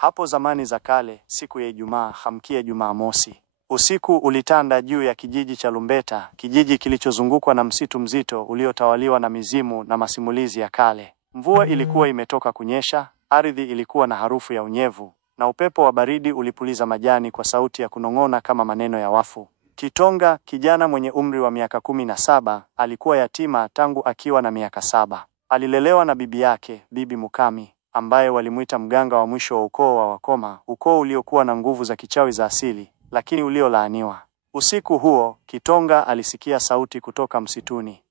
Hapo zamani za kale, siku ya Ijumaa hamkia Jumamosi, usiku ulitanda juu ya kijiji cha Lumbeta, kijiji kilichozungukwa na msitu mzito uliotawaliwa na mizimu na masimulizi ya kale. Mvua ilikuwa imetoka kunyesha, ardhi ilikuwa na harufu ya unyevu, na upepo wa baridi ulipuliza majani kwa sauti ya kunong'ona kama maneno ya wafu. Kitonga, kijana mwenye umri wa miaka 17, alikuwa yatima tangu akiwa na miaka 7. Alilelewa na bibi yake, Bibi Mukami, ambaye walimuita mganga wa mwisho wa ukoo wa Wakoma, ukoo uliokuwa na nguvu za kichawi za asili, lakini uliolaaniwa. Usiku huo, Kitonga alisikia sauti kutoka msituni.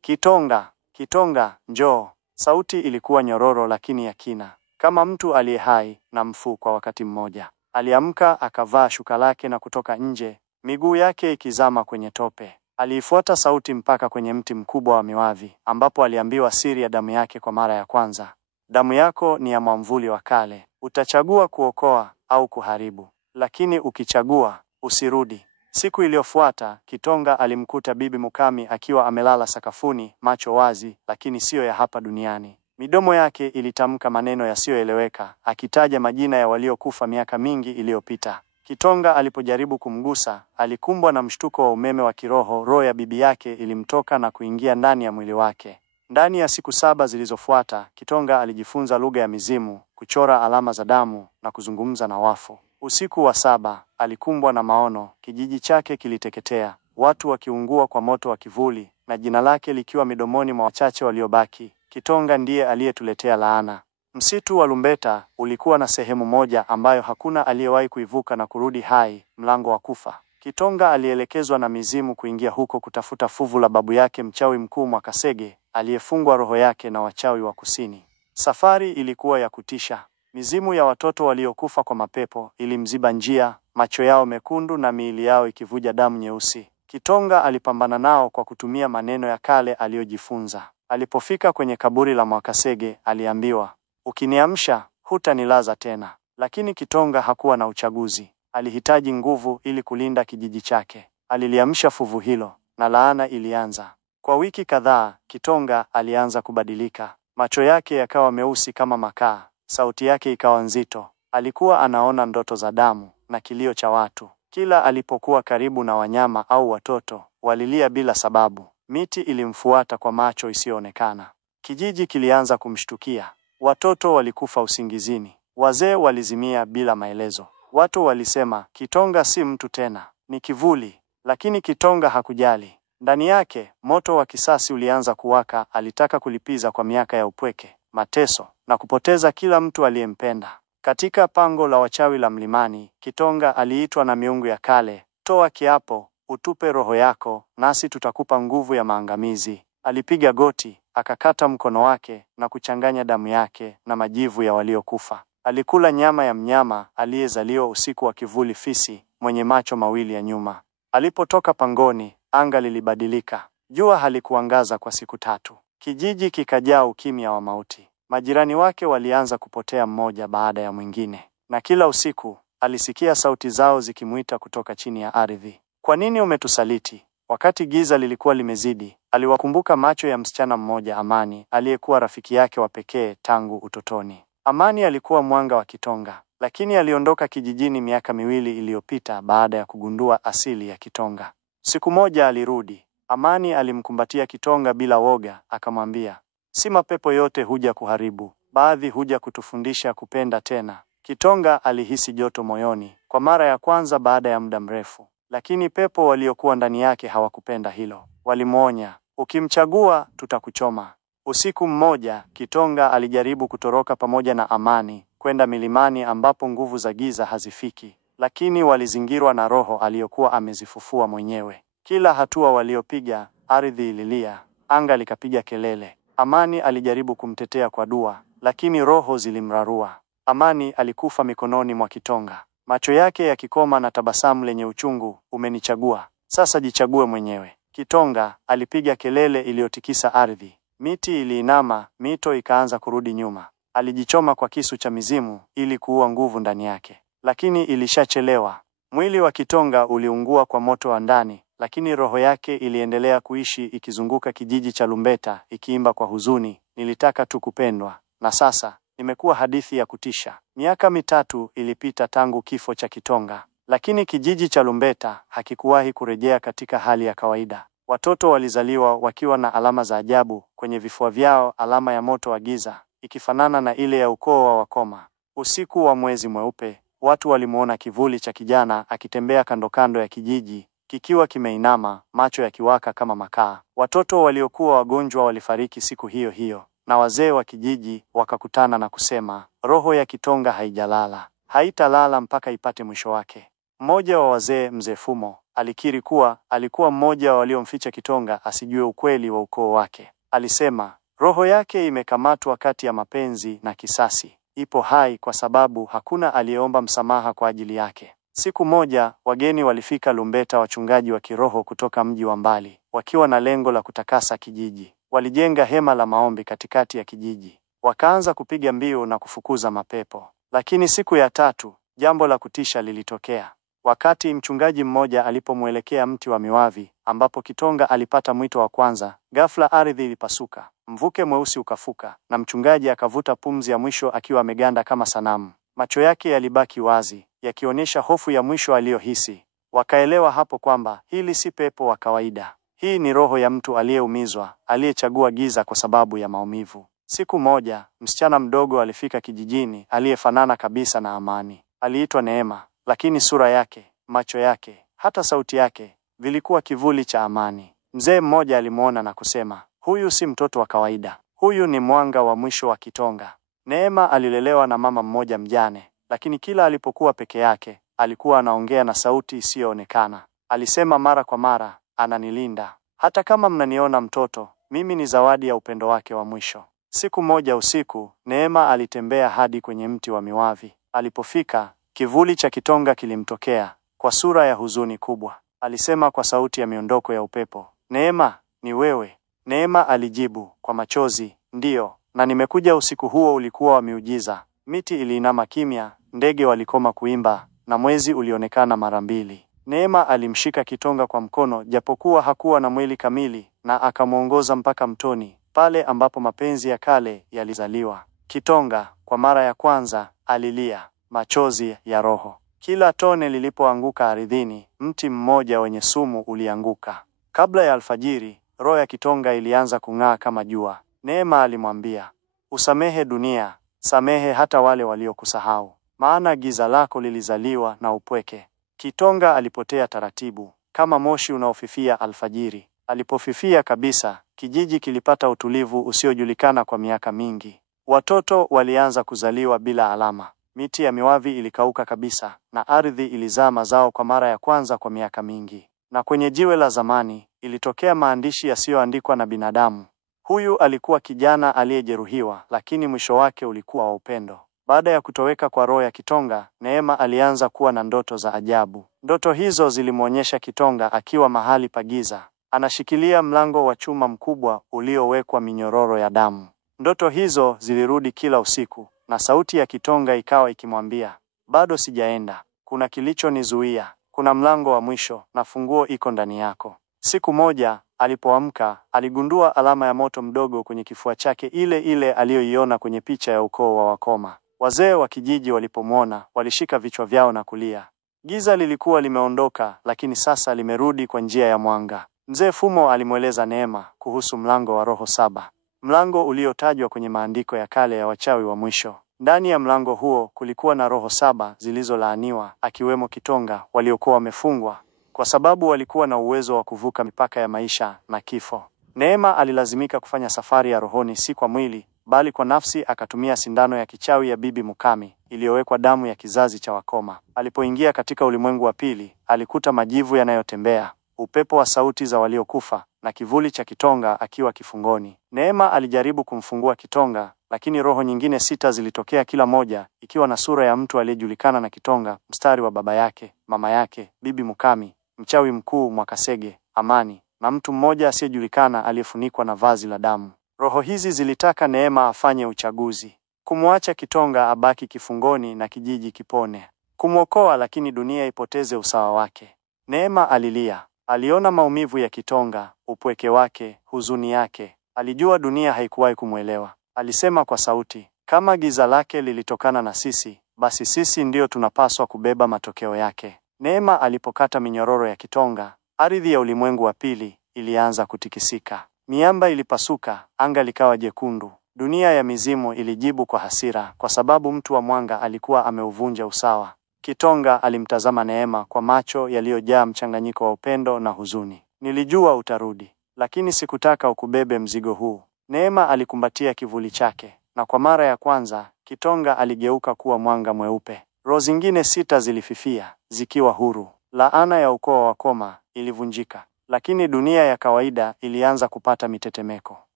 Kitonga, Kitonga, njoo. Sauti ilikuwa nyororo lakini ya kina, kama mtu aliye hai na mfu kwa wakati mmoja. Aliamka, akavaa shuka lake na kutoka nje, miguu yake ikizama kwenye tope. Aliifuata sauti mpaka kwenye mti mkubwa wa miwavi, ambapo aliambiwa siri ya damu yake kwa mara ya kwanza. Damu yako ni ya mwamvuli wa kale. Utachagua kuokoa au kuharibu, lakini ukichagua, usirudi. Siku iliyofuata, Kitonga alimkuta Bibi Mukami akiwa amelala sakafuni, macho wazi, lakini sio ya hapa duniani. Midomo yake ilitamka maneno yasiyoeleweka, akitaja majina ya waliokufa miaka mingi iliyopita. Kitonga alipojaribu kumgusa, alikumbwa na mshtuko wa umeme wa kiroho. Roho ya bibi yake ilimtoka na kuingia ndani ya mwili wake. Ndani ya siku 7 zilizofuata, Kitonga alijifunza lugha ya mizimu, kuchora alama za damu na kuzungumza na wafu. Usiku wa 7, alikumbwa na maono. Kijiji chake kiliteketea, watu wakiungua kwa moto wa kivuli, na jina lake likiwa midomoni mwa wachache waliobaki. Kitonga ndiye aliyetuletea laana. Msitu wa Lumbeta ulikuwa na sehemu moja ambayo hakuna aliyewahi kuivuka na kurudi hai, mlango wa kufa. Kitonga alielekezwa na mizimu kuingia huko kutafuta fuvu la babu yake mchawi mkuu Mwakasege, aliyefungwa roho yake na wachawi wa kusini. Safari ilikuwa ya kutisha. Mizimu ya watoto waliokufa kwa mapepo ilimziba njia, macho yao mekundu na miili yao ikivuja damu nyeusi. Kitonga alipambana nao kwa kutumia maneno ya kale aliyojifunza. Alipofika kwenye kaburi la Mwakasege, aliambiwa, ukiniamsha, hutanilaza tena. Lakini Kitonga hakuwa na uchaguzi. Alihitaji nguvu ili kulinda kijiji chake. Aliliamsha fuvu hilo, na laana ilianza. Kwa wiki kadhaa, Kitonga alianza kubadilika. Macho yake yakawa meusi kama makaa, sauti yake ikawa nzito. Alikuwa anaona ndoto za damu na kilio cha watu. Kila alipokuwa karibu na wanyama au watoto, walilia bila sababu. Miti ilimfuata kwa macho isiyoonekana. Kijiji kilianza kumshtukia. Watoto walikufa usingizini. Wazee walizimia bila maelezo. Watu walisema, Kitonga si mtu tena, ni kivuli. Lakini Kitonga hakujali. Ndani yake, moto wa kisasi ulianza kuwaka. Alitaka kulipiza kwa miaka ya upweke, mateso, na kupoteza kila mtu aliyempenda. Katika pango la wachawi la mlimani, Kitonga aliitwa na miungu ya kale. Toa kiapo, utupe roho yako, nasi tutakupa nguvu ya maangamizi. Alipiga goti, akakata mkono wake, na kuchanganya damu yake na majivu ya waliokufa. Alikula nyama ya mnyama aliyezaliwa usiku wa kivuli, fisi mwenye macho mawili ya nyuma. Alipotoka pangoni, anga lilibadilika. Jua halikuangaza kwa siku 3. Kijiji kikajaa ukimya wa mauti. Majirani wake walianza kupotea mmoja baada ya mwingine, na kila usiku alisikia sauti zao zikimuita kutoka chini ya ardhi. Kwa nini umetusaliti? Wakati giza lilikuwa limezidi, aliwakumbuka macho ya msichana mmoja, Amani, aliyekuwa rafiki yake wa pekee tangu utotoni. Amani alikuwa mwanga wa Kitonga, lakini aliondoka kijijini miaka 2 iliyopita baada ya kugundua asili ya Kitonga. Siku moja alirudi. Amani alimkumbatia Kitonga bila woga, akamwambia, si mapepo yote huja kuharibu, baadhi huja kutufundisha kupenda tena. Kitonga alihisi joto moyoni kwa mara ya kwanza baada ya muda mrefu, lakini pepo waliokuwa ndani yake hawakupenda hilo. Walimuonya, ukimchagua tutakuchoma. Usiku mmoja, Kitonga alijaribu kutoroka pamoja na Amani kwenda milimani ambapo nguvu za giza hazifiki, lakini walizingirwa na roho aliyokuwa amezifufua mwenyewe. Kila hatua waliopiga, ardhi ililia, anga likapiga kelele. Amani alijaribu kumtetea kwa dua, lakini roho zilimrarua. Amani alikufa mikononi mwa Kitonga, macho yake yakikoma na tabasamu lenye uchungu, umenichagua, sasa jichague mwenyewe. Kitonga alipiga kelele iliyotikisa ardhi. Miti iliinama, mito ikaanza kurudi nyuma. Alijichoma kwa kisu cha mizimu ili kuua nguvu ndani yake, lakini ilishachelewa. Mwili wa Kitonga uliungua kwa moto wa ndani, lakini roho yake iliendelea kuishi, ikizunguka kijiji cha Lumbeta, ikiimba kwa huzuni, nilitaka tu kupendwa, na sasa imekuwa hadithi ya kutisha. Miaka 3 ilipita tangu kifo cha Kitonga, lakini kijiji cha Lumbeta hakikuwahi kurejea katika hali ya kawaida. Watoto walizaliwa wakiwa na alama za ajabu kwenye vifua vyao, alama ya moto wa giza ikifanana na ile ya ukoo wa Wakoma. Usiku wa mwezi mweupe, watu walimuona kivuli cha kijana akitembea kando kando ya kijiji, kikiwa kimeinama, macho yakiwaka kama makaa. Watoto waliokuwa wagonjwa walifariki siku hiyo hiyo, na wazee wa kijiji wakakutana na kusema, roho ya Kitonga haijalala, haitalala mpaka ipate mwisho wake. Mmoja wa wazee, Mzee Fumo, alikiri kuwa alikuwa mmoja wa waliomficha Kitonga asijue ukweli wa ukoo wake. Alisema, roho yake imekamatwa kati ya mapenzi na kisasi. Ipo hai kwa sababu hakuna aliyeomba msamaha kwa ajili yake. Siku moja, wageni walifika Lumbeta, wachungaji wa kiroho kutoka mji wa mbali, wakiwa na lengo la kutakasa kijiji. Walijenga hema la maombi katikati ya kijiji. Wakaanza kupiga mbiu na kufukuza mapepo. Lakini siku ya 3, jambo la kutisha lilitokea. Wakati mchungaji mmoja alipomwelekea mti wa miwavi ambapo Kitonga alipata mwito wa kwanza, ghafla ardhi ilipasuka, mvuke mweusi ukafuka, na mchungaji akavuta pumzi ya mwisho akiwa ameganda kama sanamu. Macho yake yalibaki wazi, yakionyesha hofu ya mwisho aliyohisi. Wakaelewa hapo kwamba hili si pepo wa kawaida. Hii ni roho ya mtu aliyeumizwa, aliyechagua giza kwa sababu ya maumivu. Siku moja, msichana mdogo alifika kijijini, aliyefanana kabisa na Amani. Aliitwa Neema, lakini sura yake, macho yake, hata sauti yake vilikuwa kivuli cha Amani. Mzee mmoja alimuona na kusema, huyu si mtoto wa kawaida. Huyu ni mwanga wa mwisho wa Kitonga. Neema alilelewa na mama mmoja mjane, lakini kila alipokuwa peke yake, alikuwa anaongea na sauti isiyoonekana. Alisema mara kwa mara, ananilinda. Hata kama mnaniona mtoto, mimi ni zawadi ya upendo wake wa mwisho. Siku moja usiku, Neema alitembea hadi kwenye mti wa miwavi. Alipofika, kivuli cha Kitonga kilimtokea kwa sura ya huzuni kubwa. Alisema kwa sauti ya miondoko ya upepo, Neema, ni wewe? Neema alijibu kwa machozi, ndiyo, na nimekuja. Usiku huo ulikuwa wa miujiza. Miti iliinama kimya, ndege walikoma kuimba, na mwezi ulionekana mara 2. Neema alimshika Kitonga kwa mkono, japokuwa hakuwa na mwili kamili, na akamuongoza mpaka mtoni, pale ambapo mapenzi ya kale yalizaliwa. Kitonga kwa mara ya kwanza alilia machozi ya roho. Kila tone lilipoanguka ardhini, mti mmoja wenye sumu ulianguka. Kabla ya alfajiri, roho ya Kitonga ilianza kung'aa kama jua. Neema alimwambia, usamehe dunia, samehe hata wale waliokusahau, maana giza lako lilizaliwa na upweke. Kitonga alipotea taratibu, kama moshi unaofifia alfajiri. Alipofifia kabisa, kijiji kilipata utulivu usiojulikana kwa miaka mingi. Watoto walianza kuzaliwa bila alama. Miti ya miwavi ilikauka kabisa, na ardhi ilizaa mazao kwa mara ya kwanza kwa miaka mingi. Na kwenye jiwe la zamani, ilitokea maandishi yasiyoandikwa na binadamu. Huyu alikuwa kijana aliyejeruhiwa, lakini mwisho wake ulikuwa wa upendo. Baada ya kutoweka kwa roho ya Kitonga, Neema alianza kuwa na ndoto za ajabu. Ndoto hizo zilimwonyesha Kitonga akiwa mahali pa giza, anashikilia mlango wa chuma mkubwa uliowekwa minyororo ya damu. Ndoto hizo zilirudi kila usiku, na sauti ya Kitonga ikawa ikimwambia, bado sijaenda, kuna kilichonizuia, kuna mlango wa mwisho, na funguo iko ndani yako. Siku moja, alipoamka, aligundua alama ya moto mdogo kwenye kifua chake, ile ile aliyoiona kwenye picha ya ukoo wa Wakoma. Wazee wa kijiji walipomwona, walishika vichwa vyao na kulia. Giza lilikuwa limeondoka, lakini sasa limerudi kwa njia ya mwanga. Mzee Fumo alimweleza Neema kuhusu mlango wa roho 7. Mlango uliotajwa kwenye maandiko ya kale ya wachawi wa mwisho. Ndani ya mlango huo kulikuwa na roho 7 zilizolaaniwa, akiwemo Kitonga, waliokuwa wamefungwa kwa sababu walikuwa na uwezo wa kuvuka mipaka ya maisha na kifo. Neema alilazimika kufanya safari ya rohoni, si kwa mwili, bali kwa nafsi. Akatumia sindano ya kichawi ya Bibi Mukami iliyowekwa damu ya kizazi cha Wakoma. Alipoingia katika ulimwengu wa pili, alikuta majivu yanayotembea, upepo wa sauti za waliokufa, na kivuli cha Kitonga akiwa kifungoni. Neema alijaribu kumfungua Kitonga, lakini roho nyingine 6 zilitokea, kila moja ikiwa na sura ya mtu aliyejulikana na Kitonga, mstari wa baba yake, mama yake, Bibi Mukami, mchawi mkuu Mwakasege, Amani, na mtu mmoja asiyejulikana aliyefunikwa na vazi la damu. Roho hizi zilitaka Neema afanye uchaguzi: kumwacha Kitonga abaki kifungoni na kijiji kipone, kumwokoa lakini dunia ipoteze usawa wake. Neema alilia. Aliona maumivu ya Kitonga, upweke wake, huzuni yake. Alijua dunia haikuwahi kumwelewa. Alisema kwa sauti, Kama giza lake lilitokana na sisi, basi sisi ndio tunapaswa kubeba matokeo yake. Neema alipokata minyororo ya kitonga, ardhi ya ulimwengu wa pili ilianza kutikisika. Miamba ilipasuka, anga likawa jekundu. Dunia ya mizimu ilijibu kwa hasira kwa sababu mtu wa mwanga alikuwa ameuvunja usawa. Kitonga alimtazama Neema kwa macho yaliyojaa mchanganyiko wa upendo na huzuni. Nilijua utarudi, lakini sikutaka ukubebe mzigo huu. Neema alikumbatia kivuli chake, na kwa mara ya kwanza, Kitonga aligeuka kuwa mwanga mweupe. Roho zingine 6 zilififia, zikiwa huru. Laana ya ukoo wa Koma ilivunjika, lakini dunia ya kawaida ilianza kupata mitetemeko.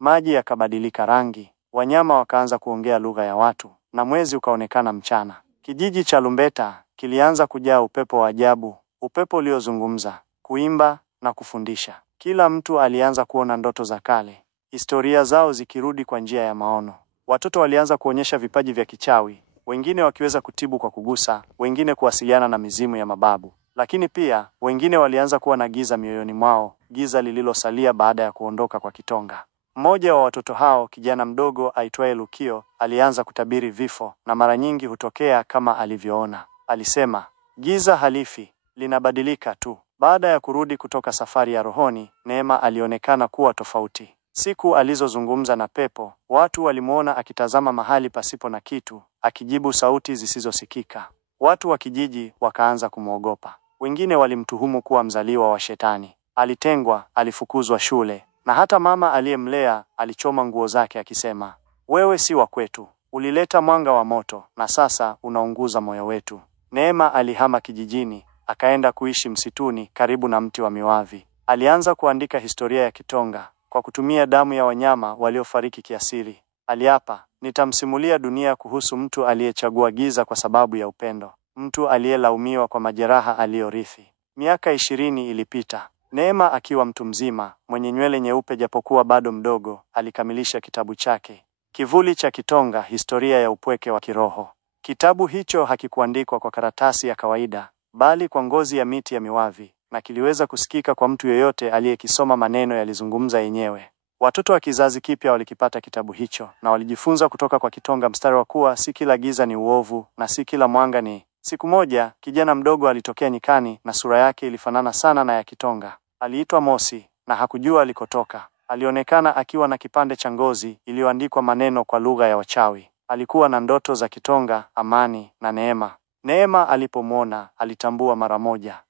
Maji yakabadilika rangi, wanyama wakaanza kuongea lugha ya watu, na mwezi ukaonekana mchana. Kijiji cha Lumbeta kilianza kujaa upepo wa ajabu, upepo uliozungumza, kuimba na kufundisha. Kila mtu alianza kuona ndoto za kale, historia zao zikirudi kwa njia ya maono. Watoto walianza kuonyesha vipaji vya kichawi, wengine wakiweza kutibu kwa kugusa, wengine kuwasiliana na mizimu ya mababu. Lakini pia, wengine walianza kuwa na giza mioyoni mwao, giza lililosalia baada ya kuondoka kwa Kitonga. Mmoja wa watoto hao, kijana mdogo aitwaye Lukio, alianza kutabiri vifo, na mara nyingi hutokea kama alivyoona. Alisema, giza halifi, linabadilika tu. Baada ya kurudi kutoka safari ya rohoni, Neema alionekana kuwa tofauti. Siku alizozungumza na pepo, watu walimuona akitazama mahali pasipo na kitu, akijibu sauti zisizosikika. Watu wa kijiji wakaanza kumwogopa. Wengine walimtuhumu kuwa mzaliwa wa shetani. Alitengwa, alifukuzwa shule, na hata mama aliyemlea alichoma nguo zake akisema, wewe si wa kwetu, ulileta mwanga wa moto, na sasa unaunguza moyo wetu. Neema alihama kijijini, akaenda kuishi msituni karibu na mti wa miwavi. Alianza kuandika historia ya Kitonga kwa kutumia damu ya wanyama waliofariki kiasili. Aliapa, nitamsimulia dunia kuhusu mtu aliyechagua giza kwa sababu ya upendo, mtu aliyelaumiwa kwa majeraha aliyorithi. Miaka 20 ilipita. Neema akiwa mtu mzima, mwenye nywele nyeupe japokuwa bado mdogo, alikamilisha kitabu chake, Kivuli cha Kitonga, historia ya upweke wa kiroho. Kitabu hicho hakikuandikwa kwa karatasi ya kawaida, bali kwa ngozi ya miti ya miwavi, na kiliweza kusikika kwa mtu yeyote aliyekisoma. Maneno yalizungumza yenyewe. Watoto wa kizazi kipya walikipata kitabu hicho, na walijifunza kutoka kwa Kitonga mstari wa kuwa si kila giza ni uovu, na si kila mwanga ni. Siku moja, kijana mdogo alitokea nyikani, na sura yake ilifanana sana na ya Kitonga. Aliitwa Mosi, na hakujua alikotoka. Alionekana akiwa na kipande cha ngozi iliyoandikwa maneno kwa lugha ya wachawi. Alikuwa na ndoto za Kitonga, amani na neema. Neema alipomwona, alitambua mara moja.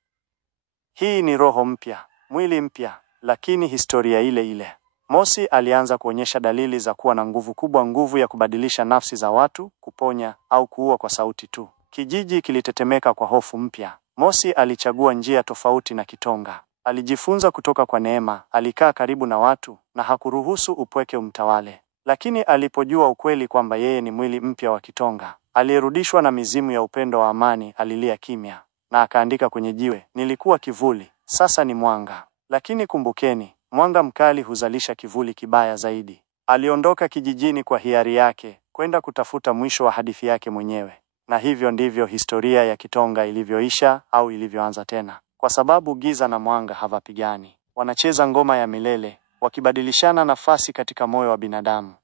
Hii ni roho mpya, mwili mpya, lakini historia ile ile. Mosi alianza kuonyesha dalili za kuwa na nguvu kubwa, nguvu ya kubadilisha nafsi za watu, kuponya au kuua kwa sauti tu. Kijiji kilitetemeka kwa hofu mpya. Mosi alichagua njia tofauti na Kitonga. Alijifunza kutoka kwa Neema, alikaa karibu na watu, na hakuruhusu upweke umtawale. Lakini alipojua ukweli kwamba yeye ni mwili mpya wa Kitonga, aliyerudishwa na mizimu ya upendo wa amani, alilia kimya, na akaandika kwenye jiwe, nilikuwa kivuli, sasa ni mwanga. Lakini kumbukeni, mwanga mkali huzalisha kivuli kibaya zaidi. Aliondoka kijijini kwa hiari yake, kwenda kutafuta mwisho wa hadithi yake mwenyewe. Na hivyo ndivyo historia ya Kitonga ilivyoisha au ilivyoanza tena. Kwa sababu giza na mwanga havapigani. Wanacheza ngoma ya milele, wakibadilishana nafasi katika moyo wa binadamu.